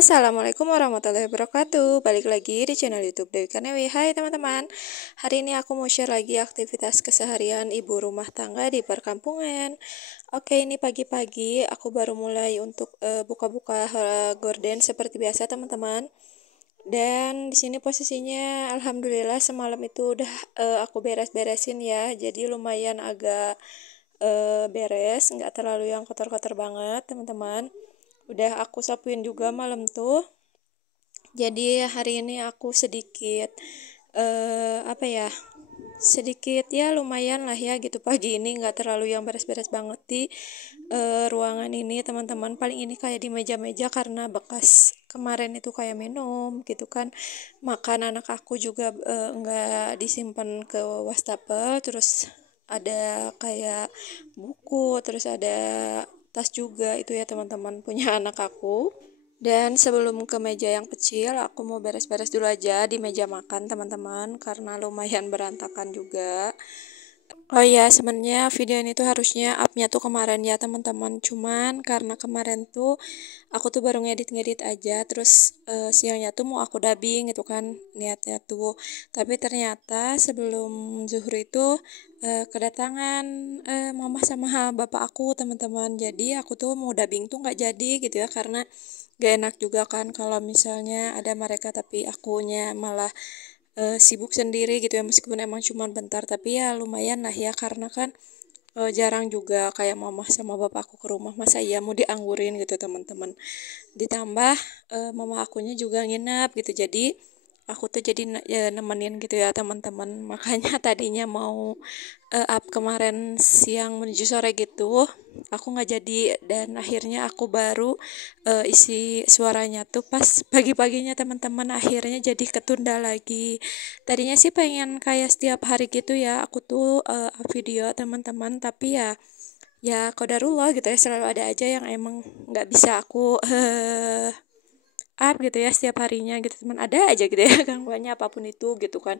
Assalamualaikum warahmatullahi wabarakatuh. Balik lagi di channel YouTube Dewi Karnewi. Hai teman-teman. Hari ini aku mau share lagi aktivitas keseharian ibu rumah tangga di perkampungan. Oke, ini pagi-pagi aku baru mulai untuk buka-buka gorden seperti biasa teman-teman. Dan di sini posisinya alhamdulillah semalam itu udah aku beres-beresin ya. Jadi lumayan agak beres, nggak terlalu yang kotor-kotor banget teman-teman. Udah aku sapuin juga malam tuh. Jadi hari ini aku sedikit sedikit ya lumayan lah ya gitu pagi ini, nggak terlalu yang beres-beres banget di ruangan ini teman-teman. Paling ini kayak di meja-meja karena bekas kemarin itu kayak minum gitu kan, makan anak aku juga nggak disimpan ke wastafel. Terus ada kayak buku, terus ada tas juga itu ya teman-teman punya anak aku. Dan sebelum ke meja yang kecil, aku mau beres-beres dulu aja di meja makan teman-teman karena lumayan berantakan juga. Oh iya, sebenarnya video ini tuh harusnya up-nya tuh kemarin ya teman-teman. Cuman karena kemarin tuh aku tuh baru ngedit-ngedit aja, terus siangnya tuh mau aku dubbing gitu kan niatnya tuh. Tapi ternyata sebelum zuhur itu kedatangan mama sama bapak aku teman-teman. Jadi aku tuh mau dubbing tuh nggak jadi gitu ya karena gak enak juga kan kalau misalnya ada mereka tapi akunya malah sibuk sendiri gitu ya, meskipun emang cuma bentar tapi ya lumayan lah ya karena kan jarang juga kayak mama sama bapakku ke rumah, masa iya mau dianggurin gitu teman-teman. Ditambah mama akunya juga nginep gitu, jadi aku tuh jadi ya, nemenin gitu ya teman-teman. Makanya tadinya mau up kemarin siang menuju sore gitu, aku nggak jadi, dan akhirnya aku baru isi suaranya tuh pas pagi-paginya teman-teman. Akhirnya jadi ketunda lagi. Tadinya sih pengen kayak setiap hari gitu ya aku tuh up video teman-teman, tapi ya qadarullah gitu ya, selalu ada aja yang emang nggak bisa aku up gitu ya setiap harinya gitu teman, ada aja gitu ya gangguannya apapun itu gitu kan.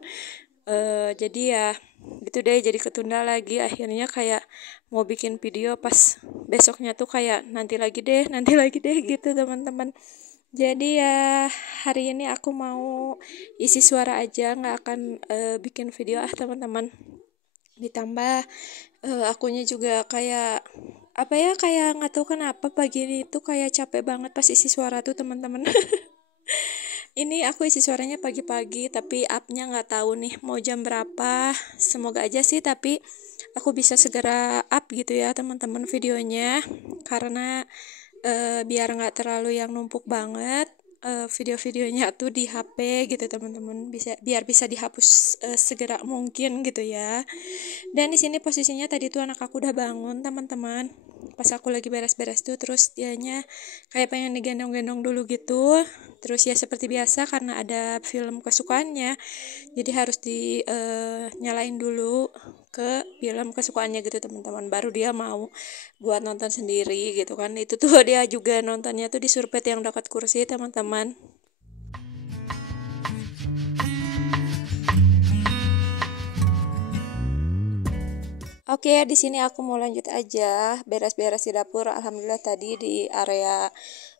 Jadi ya gitu deh, jadi ketunda lagi. Akhirnya kayak mau bikin video pas besoknya tuh kayak nanti lagi deh gitu teman-teman. Jadi ya hari ini aku mau isi suara aja, nggak akan bikin video teman-teman. Ditambah akunya juga kayak apa ya, kayak nggak tahu kenapa pagi ini tuh kayak capek banget pas isi suara tuh teman-teman. Ini aku isi suaranya pagi-pagi tapi upnya nggak tahu nih mau jam berapa. Semoga aja sih tapi aku bisa segera up gitu ya teman-teman videonya, karena biar nggak terlalu yang numpuk banget video-videonya tuh di HP gitu teman-teman, biar bisa dihapus segera mungkin gitu ya. Dan di sini posisinya tadi tuh anak aku udah bangun teman-teman. Pas aku lagi beres-beres tuh terus dianya kayak pengen digendong-gendong dulu gitu. Terus ya seperti biasa karena ada film kesukaannya, jadi harus nyalain dulu ke film kesukaannya gitu teman-teman, baru dia mau buat nonton sendiri gitu kan. Itu tuh dia juga nontonnya tuh di surpet yang dekat kursi teman-teman. Oke, di sini aku mau lanjut aja beres-beres di dapur. Alhamdulillah tadi di area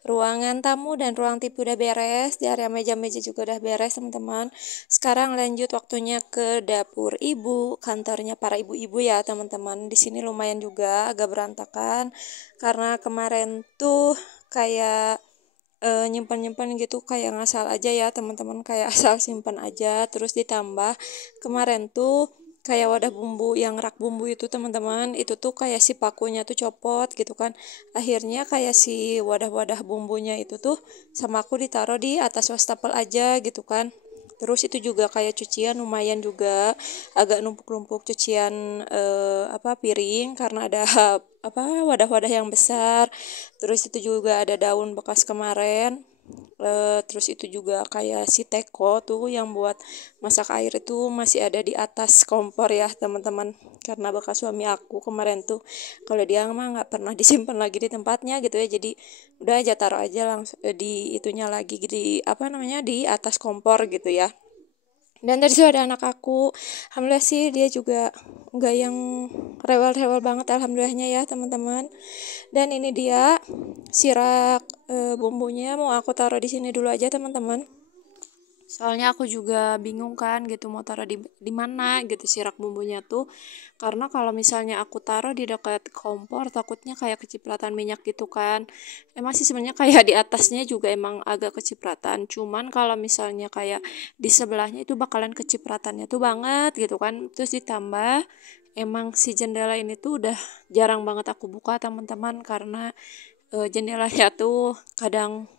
ruangan tamu dan ruang TV udah beres, di area meja-meja juga udah beres teman-teman. Sekarang lanjut waktunya ke dapur ibu, kantornya para ibu-ibu ya teman-teman. Di sini lumayan juga agak berantakan karena kemarin tuh kayak nyimpan-nyimpan gitu kayak ngasal aja ya teman-teman, kayak asal simpan aja. Terus ditambah kemarin tuh kayak wadah bumbu yang rak bumbu itu teman-teman, itu tuh kayak si pakunya tuh copot gitu kan. Akhirnya kayak si wadah-wadah bumbunya itu tuh sama aku ditaruh di atas wastafel aja gitu kan. Terus itu juga kayak cucian lumayan juga agak numpuk-numpuk cucian piring karena ada wadah-wadah yang besar. Terus itu juga ada daun bekas kemarin. Terus itu juga kayak si teko tuh yang buat masak air itu masih ada di atas kompor ya teman-teman, karena bekas suami aku kemarin tuh kalau dia mah nggak pernah disimpan lagi di tempatnya gitu ya, jadi udah aja taruh aja langsung di itunya lagi di di atas kompor gitu ya. Dan tadi tuh ada anak aku, alhamdulillah sih dia juga nggak yang rewel-rewel banget, alhamdulillahnya ya teman-teman. Dan ini dia sirak bumbunya, mau aku taruh di sini dulu aja teman-teman. Soalnya aku juga bingung kan gitu mau taruh di mana gitu sirak bumbunya tuh. Karena kalau misalnya aku taruh di dekat kompor takutnya kayak kecipratan minyak gitu kan. Emang sih sebenarnya kayak di atasnya juga emang agak kecipratan. Cuman kalau misalnya kayak di sebelahnya itu bakalan kecipratannya tuh banget gitu kan. Terus ditambah emang si jendela ini tuh udah jarang banget aku buka teman-teman karena jendelanya tuh kadang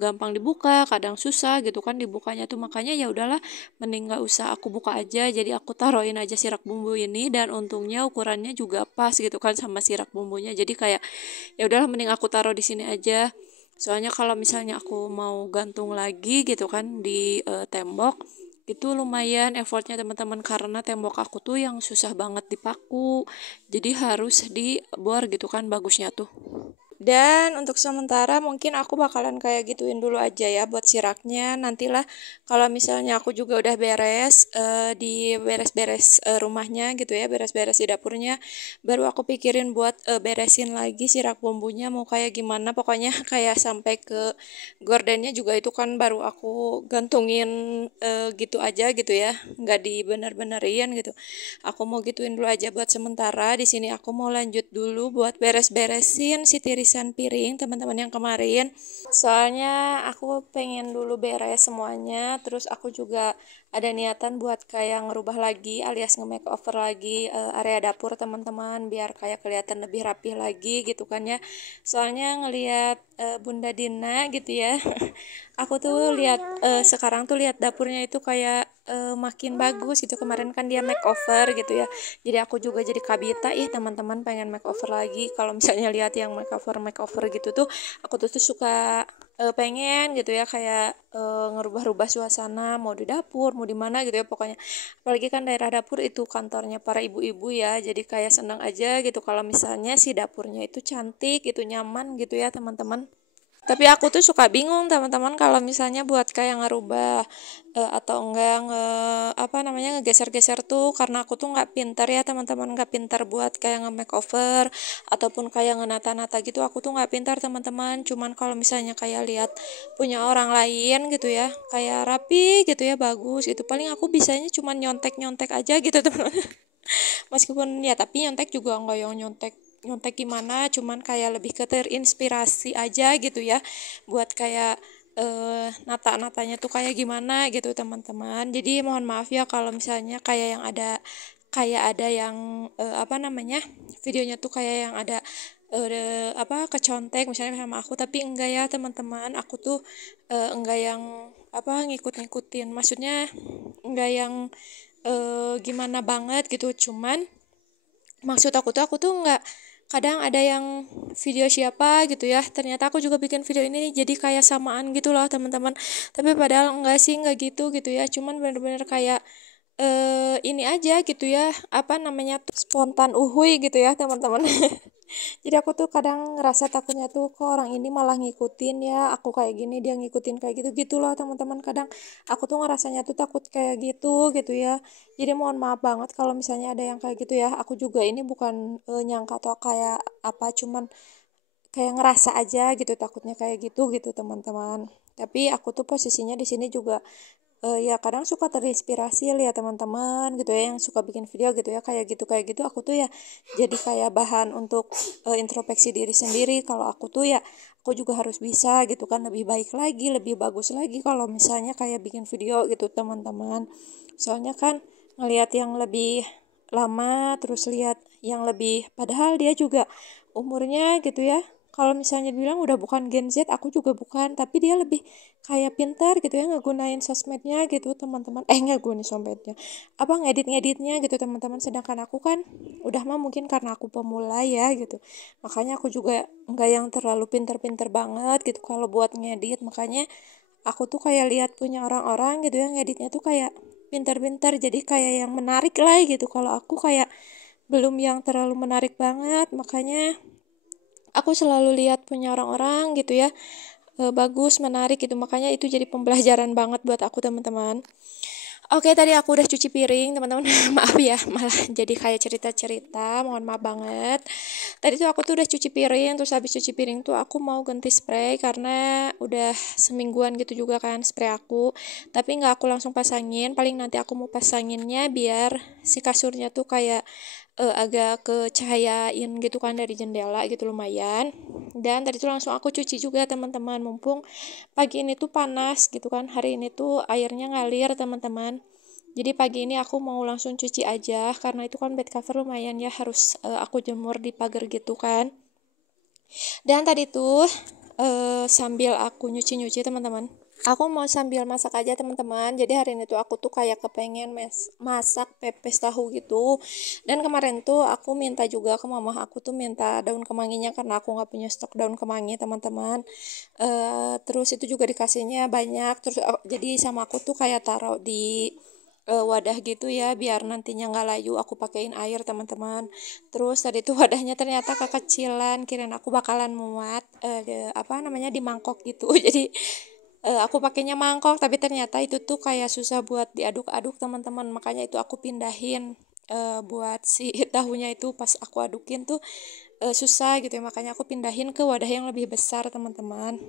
gampang dibuka, kadang susah gitu kan dibukanya tuh, makanya ya udahlah mending nggak usah aku buka aja, jadi aku taruhin aja sirak bumbu ini dan untungnya ukurannya juga pas gitu kan sama sirak bumbunya, jadi kayak ya udahlah mending aku taruh di sini aja. Soalnya kalau misalnya aku mau gantung lagi gitu kan di tembok itu lumayan effortnya teman-teman karena tembok aku tuh yang susah banget dipaku, jadi harus dibor gitu kan bagusnya tuh. Dan untuk sementara mungkin aku bakalan kayak gituin dulu aja ya buat siraknya. Nantilah kalau misalnya aku juga udah beres di beres-beres rumahnya gitu ya, beres-beres di dapurnya, baru aku pikirin buat beresin lagi sirak bumbunya mau kayak gimana. Pokoknya kayak sampai ke gordennya juga itu kan baru aku gantungin gitu aja gitu ya, nggak dibener-benerin gitu. Aku mau gituin dulu aja buat sementara. Di sini aku mau lanjut dulu buat beres-beresin si tirisan piring teman-teman yang kemarin. Soalnya aku pengen dulu beres semuanya. Terus aku juga ada niatan buat kayak ngerubah lagi alias nge-makeover lagi area dapur teman-teman biar kayak kelihatan lebih rapih lagi gitu kan ya. Soalnya ngelihat Bunda Dina gitu ya. Aku tuh lihat sekarang tuh lihat dapurnya itu kayak makin bagus gitu. Kemarin kan dia makeover gitu ya. Jadi aku juga jadi kabita teman-teman pengen makeover lagi. Kalau misalnya lihat yang makeover gitu tuh aku tuh suka pengen gitu ya kayak ngerubah-rubah suasana mau di dapur mau di mana gitu ya pokoknya, apalagi kan daerah dapur itu kantornya para ibu-ibu ya, jadi kayak senang aja gitu kalau misalnya si dapurnya itu cantik itu nyaman gitu ya teman-teman. Tapi aku tuh suka bingung teman-teman kalau misalnya buat kayak ngerubah atau enggak apa namanya ngegeser-geser tuh, karena aku tuh nggak pintar ya teman-teman, nggak pintar buat kayak nge-makeover ataupun kayak ngenata-nata gitu, aku tuh nggak pintar teman-teman. Cuman kalau misalnya kayak lihat punya orang lain gitu ya kayak rapi gitu ya bagus itu, paling aku bisanya cuman nyontek-nyontek aja gitu teman-teman. Meskipun ya tapi nyontek juga nggak yang nyontek nyontek gimana, cuman kayak lebih ke terinspirasi aja gitu ya buat kayak nata-natanya tuh kayak gimana gitu teman-teman. Jadi mohon maaf ya kalau misalnya kayak ada yang apa namanya videonya tuh kayak yang ada apa kecontek misalnya sama aku, tapi enggak ya teman-teman, aku tuh enggak yang apa ngikut-ngikutin, maksudnya enggak yang gimana banget gitu, cuman maksud aku tuh nggak, kadang ada yang video siapa gitu ya ternyata aku juga bikin video ini jadi kayak samaan gitu loh teman-teman, tapi padahal enggak sih nggak gitu ya, cuman bener-bener kayak ini aja gitu ya apa namanya tuh spontan uhui gitu ya teman-teman. Jadi aku tuh kadang ngerasa takutnya tuh kok orang ini malah ngikutin ya aku kayak gini dia ngikutin kayak gitu loh teman-teman, kadang aku tuh ngerasanya tuh takut kayak gitu ya. Jadi mohon maaf banget kalau misalnya ada yang kayak gitu ya, aku juga ini bukan nyangka atau kayak apa, cuman kayak ngerasa aja gitu takutnya kayak gitu teman-teman. Tapi aku tuh posisinya di sini juga ya kadang suka terinspirasi lihat teman-teman gitu ya yang suka bikin video gitu ya kayak gitu aku tuh ya jadi kayak bahan untuk introspeksi diri sendiri kalau aku tuh ya aku juga harus bisa gitu kan lebih baik lagi lebih bagus lagi kalau misalnya kayak bikin video gitu teman-teman. Soalnya kan ngelihat yang lebih lama terus lihat yang lebih padahal dia juga umurnya gitu ya, kalau misalnya bilang udah bukan Gen Z, aku juga bukan, tapi dia lebih kayak pintar gitu ya ngegunain sosmednya gitu teman-teman, ngegunain sosmednya apa ngeditnya gitu teman-teman, sedangkan aku kan udah mah mungkin karena aku pemula ya gitu, makanya aku juga nggak yang terlalu pintar-pintar banget gitu kalau buat ngedit, makanya aku tuh kayak lihat punya orang-orang gitu ya ngeditnya tuh kayak pintar-pintar jadi kayak yang menarik lah gitu, kalau aku kayak belum yang terlalu menarik banget, makanya aku selalu lihat punya orang-orang gitu ya bagus menarik gitu, makanya itu jadi pembelajaran banget buat aku teman-teman. Oke, tadi aku udah cuci piring, teman-teman. Maaf ya, malah jadi kayak cerita-cerita. Mohon maaf banget. Tadi tuh aku tuh udah cuci piring, terus habis cuci piring tuh aku mau ganti spray karena udah semingguan gitu juga kan spray aku. Tapi nggak aku langsung pasangin, paling nanti aku mau pasanginnya biar si kasurnya tuh kayak agak kecahayain gitu kan dari jendela gitu lumayan. Dan tadi tuh langsung aku cuci juga teman-teman, mumpung pagi ini tuh panas gitu kan, hari ini tuh airnya ngalir teman-teman. Jadi pagi ini aku mau langsung cuci aja karena itu kan bed cover lumayan ya, harus aku jemur di pagar gitu kan. Dan tadi tuh sambil aku nyuci-nyuci teman-teman, aku mau sambil masak aja teman-teman. Jadi hari ini tuh aku tuh kayak kepengen masak pepes tahu gitu. Dan kemarin tuh aku minta juga ke mama aku tuh minta daun kemanginya karena aku nggak punya stok daun kemangi teman-teman. Terus itu juga dikasihnya banyak. Terus jadi sama aku tuh kayak taruh di wadah gitu ya biar nantinya nggak layu, aku pakein air teman-teman. Terus tadi tuh wadahnya ternyata kekecilan, kirain aku bakalan muat apa namanya di mangkok gitu. Jadi aku pakainya mangkok tapi ternyata itu tuh kayak susah buat diaduk-aduk teman-teman, makanya itu aku pindahin buat si tahunya itu pas aku adukin tuh susah gitu ya, makanya aku pindahin ke wadah yang lebih besar teman-teman.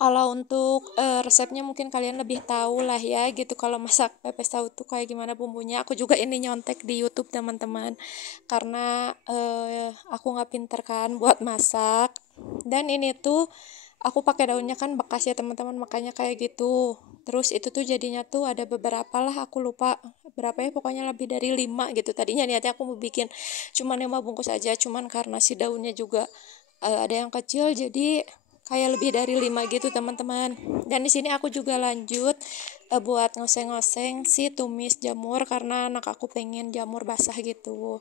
Kalau untuk resepnya mungkin kalian lebih tahu lah ya gitu, kalau masak pepes tahu tuh kayak gimana bumbunya. Aku juga ini nyontek di YouTube teman-teman karena aku nggak pinter kan buat masak. Dan ini tuh aku pakai daunnya kan bekas ya teman-teman, makanya kayak gitu. Terus itu tuh jadinya tuh ada beberapa lah, aku lupa berapa ya, pokoknya lebih dari 5 gitu. Tadinya niatnya aku mau bikin cuman 5 bungkus aja, cuman karena si daunnya juga ada yang kecil jadi kayak lebih dari 5 gitu teman-teman. Dan di sini aku juga lanjut buat ngoseng-ngoseng si tumis jamur karena anak aku pengen jamur basah gitu.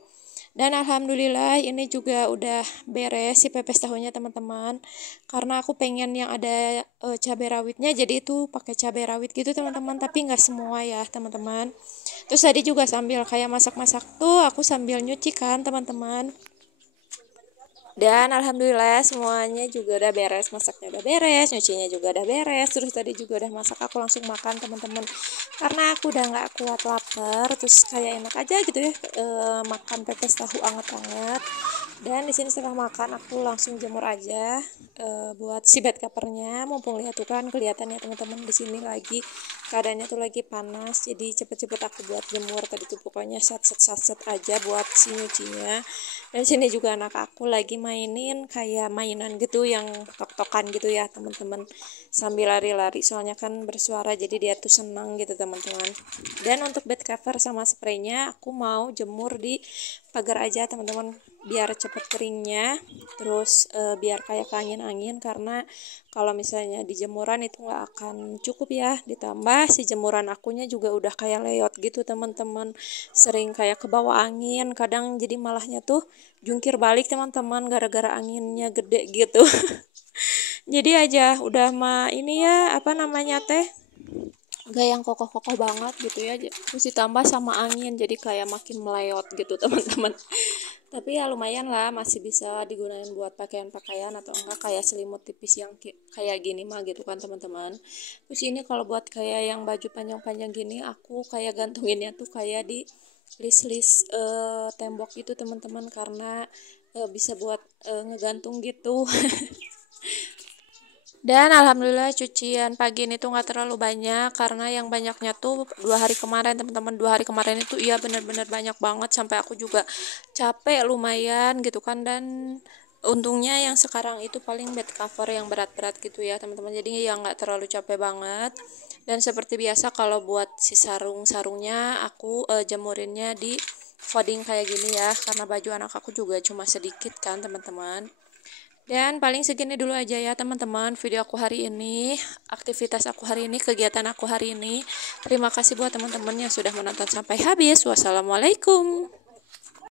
Dan alhamdulillah ini juga udah beres si pepes tahunya teman-teman. Karena aku pengen yang ada cabai rawitnya, jadi itu pakai cabai rawit gitu teman-teman, tapi nggak semua ya teman-teman. Terus tadi juga sambil kayak masak-masak tuh aku sambil nyuci kan teman-teman. Dan alhamdulillah semuanya juga udah beres, masaknya udah beres, nyucinya juga udah beres, terus tadi juga udah masak, aku langsung makan teman-teman karena aku udah nggak kuat lapar, terus kayak enak aja gitu ya makan pepes tahu anget-anget. Dan di sini setelah makan aku langsung jemur aja buat si bed covernya, mumpung lihat tuh kan kelihatannya teman-teman di sini lagi keadaannya tuh lagi panas, jadi cepet-cepet aku buat jemur tadi tuh, pokoknya sat aja buat si nyucinya. Dan sini juga anak aku lagi mainin kayak mainan gitu yang tok-tokan gitu ya teman-teman, sambil lari-lari soalnya kan bersuara, jadi dia tuh senang gitu teman-teman. Dan untuk bed cover sama spraynya aku mau jemur di pagar aja teman-teman biar cepet keringnya, terus biar kayak angin-angin karena kalau misalnya di jemuran itu nggak akan cukup ya, ditambah si jemuran akunya juga udah kayak leot gitu teman-teman, sering kayak ke bawah angin, kadang jadi malahnya tuh jungkir balik teman-teman gara-gara anginnya gede gitu. Jadi aja udah mah ini ya apa namanya teh, gak yang kokoh-kokoh banget gitu ya, terus ditambah sama angin jadi kayak makin meleot gitu teman-teman. Tapi ya lumayan lah, masih bisa digunain buat pakaian-pakaian atau enggak kayak selimut tipis yang kayak gini mah gitu kan teman-teman. Terus ini kalau buat kayak yang baju panjang-panjang gini aku kayak gantunginnya tuh kayak di list-list tembok gitu teman-teman, karena bisa buat ngegantung gitu. Dan alhamdulillah cucian pagi ini tuh nggak terlalu banyak karena yang banyaknya tuh 2 hari kemarin teman-teman. 2 hari kemarin itu iya benar-benar banyak banget sampai aku juga capek lumayan gitu kan. Dan untungnya yang sekarang itu paling bed cover yang berat-berat gitu ya teman-teman, jadi yang nggak terlalu capek banget. Dan seperti biasa kalau buat si sarung-sarungnya aku jemurinnya di folding kayak gini ya, karena baju anak aku juga cuma sedikit kan teman-teman. Dan paling segini dulu aja ya teman-teman video aku hari ini, aktivitas aku hari ini, kegiatan aku hari ini. Terima kasih buat teman-teman yang sudah menonton sampai habis. Wassalamualaikum.